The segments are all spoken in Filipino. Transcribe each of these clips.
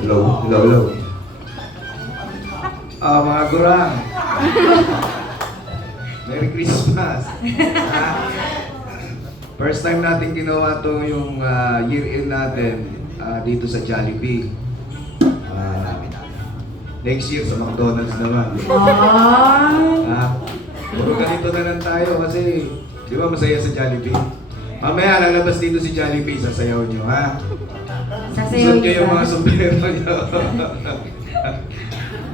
Hello. Mga gurang. Merry Christmas. First time natin ginawa to yung year-end natin dito sa Jollibee. Next year sa McDonald's naman. Puro ganito na lang tayo kasi di ba masaya sa Jollibee? Mamaya lalabas dito si Jollibee, sasayaw nyo, ha? Sasayaw nyo yung mga sombrero nyo.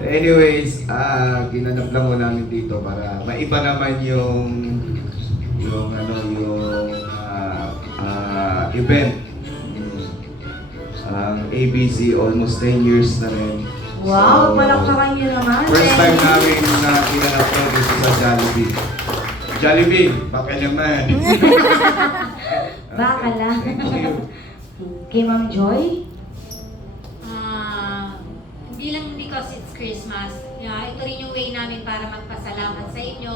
Anyways, ginanap lang ko namin dito para maiba naman yung event. Ang ABC, almost 10 years na rin. Wow, palakpakan nyo naman. First time namin na ginanap ko dito sa Jollibee. Jollibee, baka naman. Baka lang. Thank you. Kay Ma'am Joy? Hindi lang because it's Christmas. Ito rin yung way namin para magpasalamat sa inyo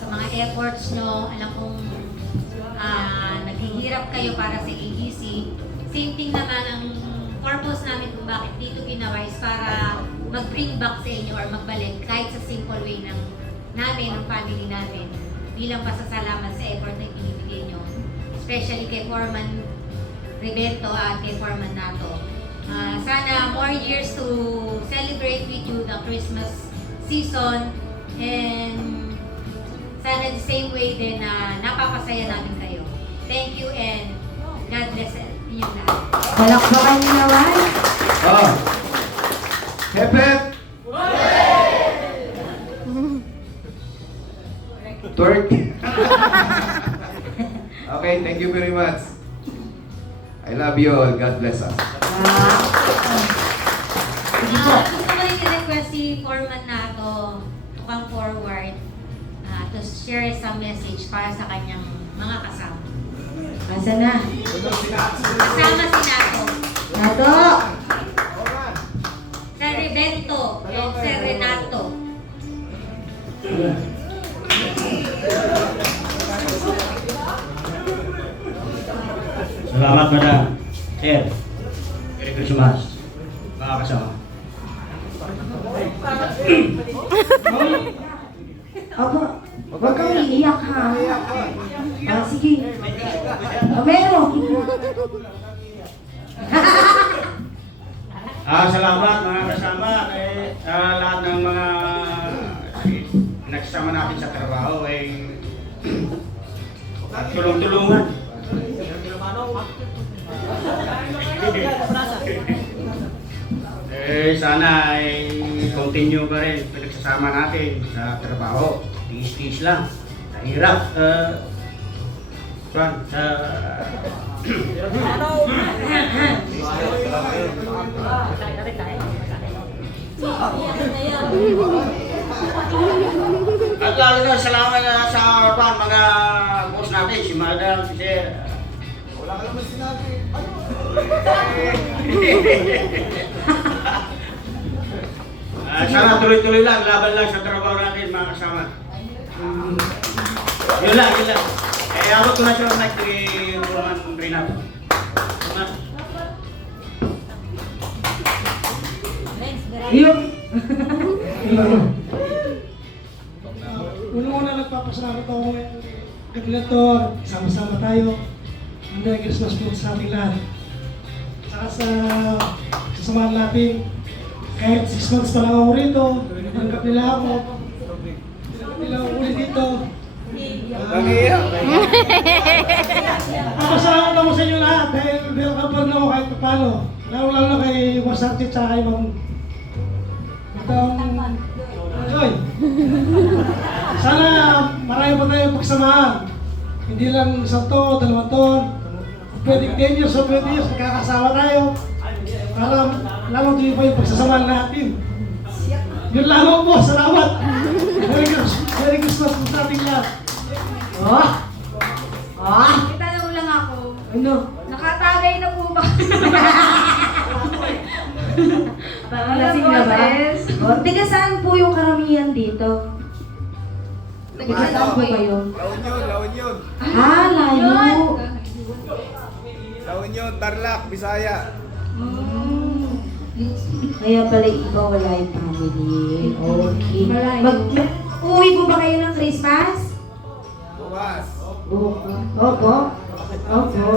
sa mga efforts nyo. Alam kong naghihirap kayo para sa AEC. Same thing naman ang purpose namin kung bakit dito ginawa is para mag-bring back sa inyo or magbalik kahit sa simple way ng family namin bilang pasasalamat sa effort na binibigay nyo. Especially kay Foreman Ribento at kay Foreman Nato. Sana more years to celebrate with you the Christmas season and sana the same way din na napapasaya namin kayo. Thank you and God bless inyong lahat. Palakpakan nyo naman. Hep hep! Twerk! Okay, thank you very much. I love you all. God bless us. Gusto ko rin i-request si Foreman Nato to come forward to share some message para sa kanyang mga kasama. Asa na? Kasama si Nato. Nato! Sir Ribento and Sir Renato. Salamat, Madam. Sir, Merry Christmas. Mga kasama. Aba, huwag kang iiyak ha. Sige. Meron. Salamat mga kasama. Lahat ng mga nagsama natin sa trabaho ay tulong-tulungan. Sana ay continue pa rin pinagsasama natin sa trabaho. Tiis-tiis lang. Nahirap. At lalo na salamat sa mga boss natin, si Madam, si Sir. Wala ka naman sinabi. Sana tuloy-tuloy lang, laban lang sa trabaho natin mga kasama. Yun lang. Abot ko na siya ang kay Roman Renato. Yun. Una nagpapasalamat ako ngayon. Gabilator, sama-sama tayo. Merry Christmas po sa ating lahat. Saka sa sasamahan natin, kahit 6 months pa lang ako rito, tanggap nila ako. Tanggap nila ako ulit dito. Papasalamat ako sa inyo lahat dahil welcome pa ako kahit paano. Lalo kay Boss Archie at kay Ma'am Joy. Sana marami pa tayong pagsamahan. Hindi lang isang taon, 2 taon. Pwedeng 10 years o 20 years, magkakasama tayo. Para lamang tuloy pa yung pagsasamahan natin. Yun lamang po, salamat. Merry Christmas po sa ating lahat. Itanong lang ako. Ano? Nakatagay na po ba? Parang lasing na ba? O, tiga saan po yung karamihan dito? Taga saan po kayo? La Union. Ah, layo. La Union, Tarlac, Bisaya. Kaya pala ikaw wala yung family. Okay. Malayo. Uwi po ba kayo ng Christmas? Bukas. Opo. Opo.